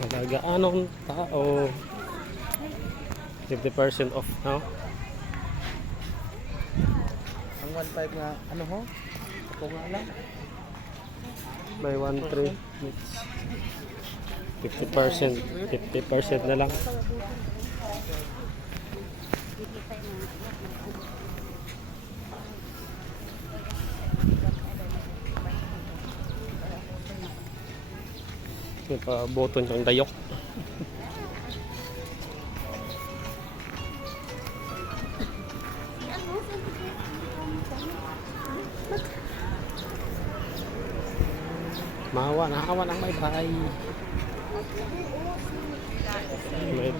Nagagaan ng tao. 50% off now. Ang 1.5 nga, ano ho? Ako nga lang. Buy 1 3 mix. 50%. 50% na lang. May pa button yung dayok. Mahawa, nakawa ng may bahay. May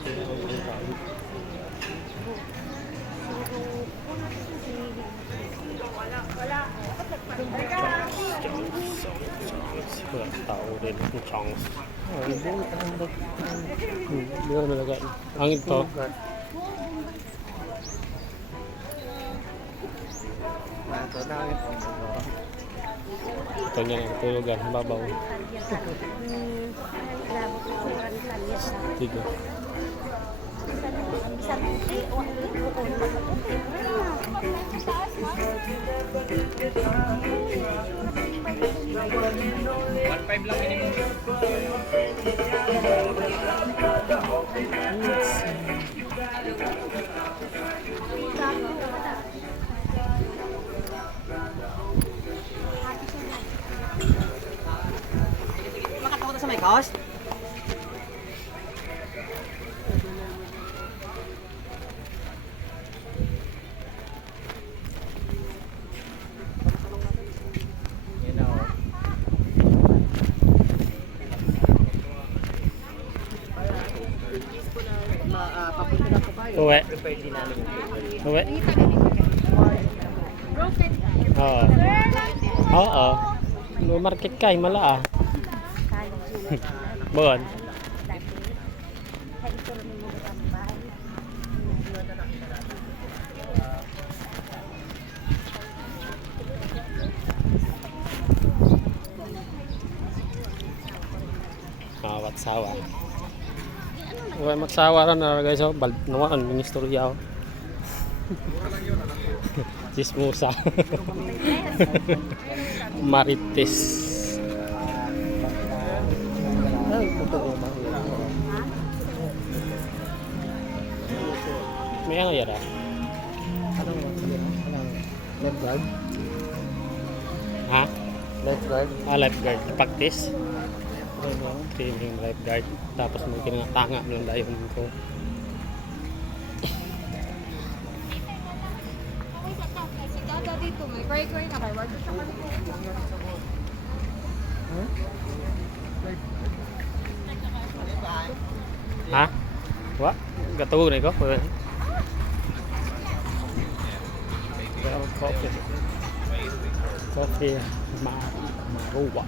wala tao din yung chunks. Hindi ko nalaga. Ang ito. Ito niya ang tulugan. Babaw. Tigo. Makatakot sa may kaos? Uwe. Uwe. Oo. Oo. Market ka, himala ah. Buwan. Awat sawa. Uwe magsawa rin na guys, oh. Nawaan, ministorya. Chismosa. Marites. May ano yara? Lifeguard? Ha? Lifeguard? Lifeguard. Practice? Training lifeguard. Tapos may kinatanga lang dahil ko. Dito may cray-cray na kay Ward sa kanila. Ha? Wa? Gatawag na ko. Coffee. Coffee. Maruwa.